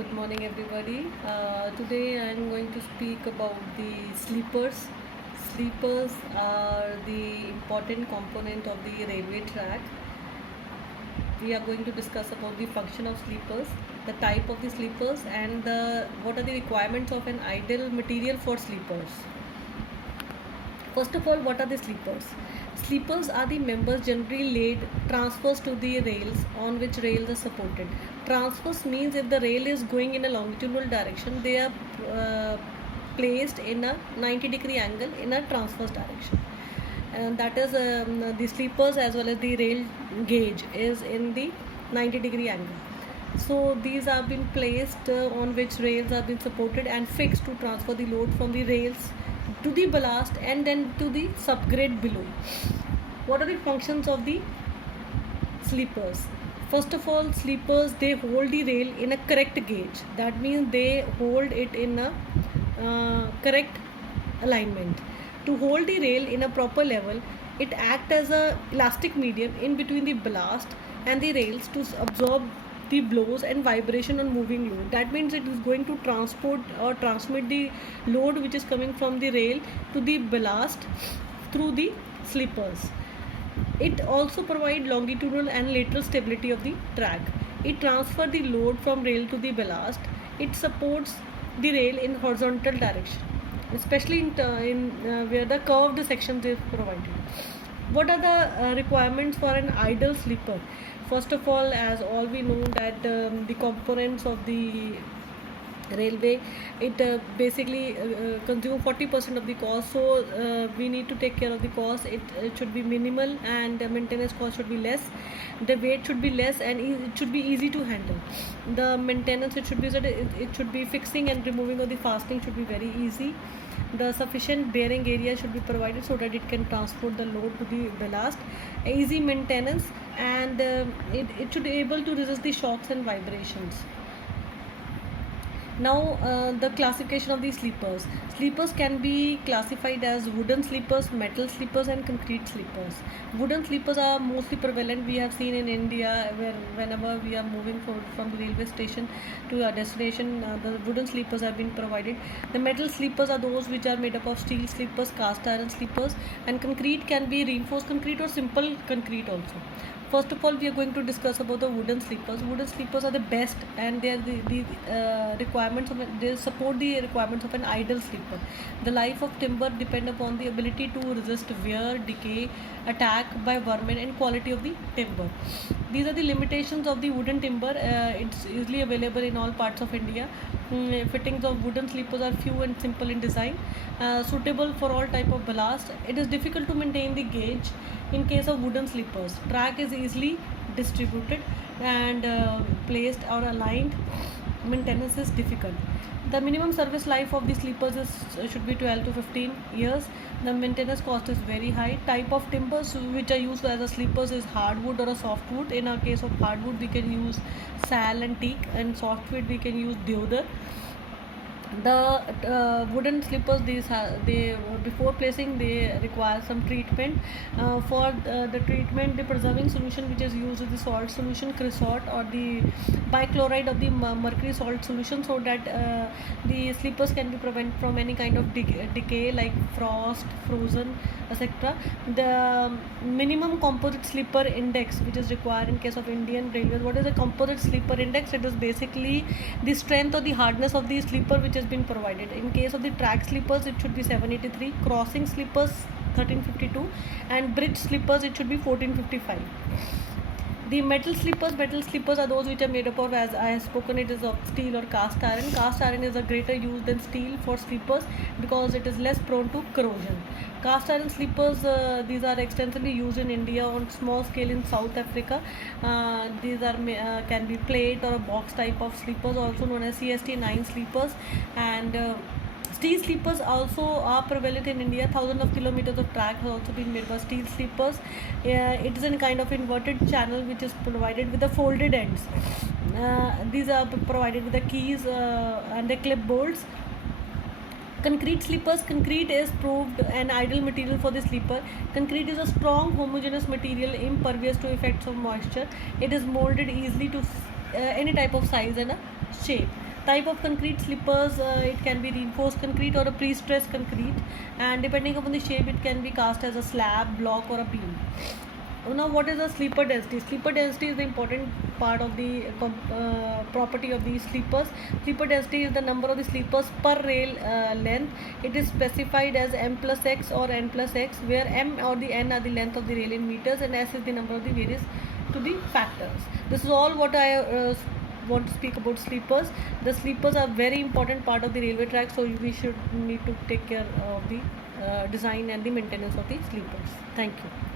Good morning, everybody. Today I am going to speak about the sleepers. Sleepers are the important component of the railway track. We are going to discuss about the function of sleepers, the type of the sleepers, and what are the requirements of an ideal material for sleepers. First of all, what are the sleepers? Sleepers are the members generally laid transverse to the rails on which rails are supported. Transverse means if the rail is going in a longitudinal direction, they are placed in a 90-degree angle in a transverse direction. And that is the sleepers as well as the rail gauge is in the 90-degree angle. So these have been placed on which rails have been supported and fixed to transfer the load from the rails to the ballast and then to the subgrade below. What are the functions of the sleepers? First of all, sleepers, they hold the rail in a correct gauge. That means they hold it in a correct alignment. To hold the rail in a proper level, it acts as a elastic medium in between the ballast and the rails to absorb the blows and vibration on moving load. That means it is going to transport or transmit the load which is coming from the rail to the ballast through the sleepers. It also provides longitudinal and lateral stability of the track. It transfers the load from rail to the ballast. It supports the rail in horizontal direction, especially in where the curved sections is provided. What are the requirements for an ideal sleeper? First of all, as all we know that the components of the railway, it basically consume 40% of the cost, so we need to take care of the cost. It should be minimal and the maintenance cost should be less. The weight should be less and it should be easy to handle. The maintenance, it should be it should be fixing and removing of the fastening should be very easy. The sufficient bearing area should be provided so that it can transport the load to the ballast. Easy maintenance, and it should be able to resist the shocks and vibrations. Now, the classification of the sleepers. Sleepers can be classified as wooden sleepers, metal sleepers, and concrete sleepers. Wooden sleepers are mostly prevalent. We have seen in India where whenever we are moving from the railway station to our destination, the wooden sleepers have been provided. The metal sleepers are those which are made up of steel sleepers, cast iron sleepers, and concrete can be reinforced concrete or simple concrete also. First of all, we are going to discuss about the wooden sleepers. Wooden sleepers are the best, and they are the requirements of they support the requirements of an ideal sleeper. The life of timber depend upon the ability to resist wear, decay, attack by vermin, and quality of the timber. These are the limitations of the wooden timber. It's easily available in all parts of India. Fittings of wooden sleepers are few and simple in design, suitable for all type of ballast. It is difficult to maintain the gauge in case of wooden sleepers. Track is easily distributed and placed or aligned. Maintenance is difficult. The minimum service life of the sleepers should be 12 to 15 years. The maintenance cost is very high. Type of timbers which are used as a sleepers is hardwood or a softwood. In our case of hardwood, we can use sal and teak, and softwood we can use deodar. The wooden slippers, they before placing they require some treatment. For the treatment, the preserving solution which is used is the salt solution, cresol, or the bichloride of the mercury salt solution, so that the slippers can be prevented from any kind of decay like frost, frozen, etc. The minimum composite slipper index which is required in case of Indian Railways. What is a composite slipper index? It is basically the strength or the hardness of the slipper which has been provided. In case of the track slippers, it should be 783, crossing slippers 1352, and bridge slippers it should be 1455. The metal slippers are those which are made up of, as I have spoken, it is of steel or cast iron. Cast iron is a greater use than steel for slippers because it is less prone to corrosion. Cast iron slippers, these are extensively used in India on small scale in South Africa. These are can be plate or a box type of slippers, also known as CST9 slippers, and steel sleepers also are prevalent in India. Thousands of kilometers of track has also been made by steel sleepers. It is a kind of inverted channel which is provided with the folded ends. These are provided with the keys and the clip bolts. Concrete sleepers. Concrete is proved an ideal material for the sleeper. Concrete is a strong homogeneous material impervious to effects of moisture. It is molded easily to any type of size and shape. Type of concrete sleepers, it can be reinforced concrete or a pre-stressed concrete, and depending upon the shape it can be cast as a slab, block or a beam. Now what is the sleeper density? Sleeper density is the important part of the property of these sleepers. Sleeper density is the number of the sleepers per rail length. It is specified as m plus x or n plus x, where m or the n are the length of the rail in meters and s is the number of the various to the factors. This is all what I want to speak about sleepers. The sleepers are very important part of the railway track, so we should need to take care of the design and the maintenance of the sleepers. Thank you.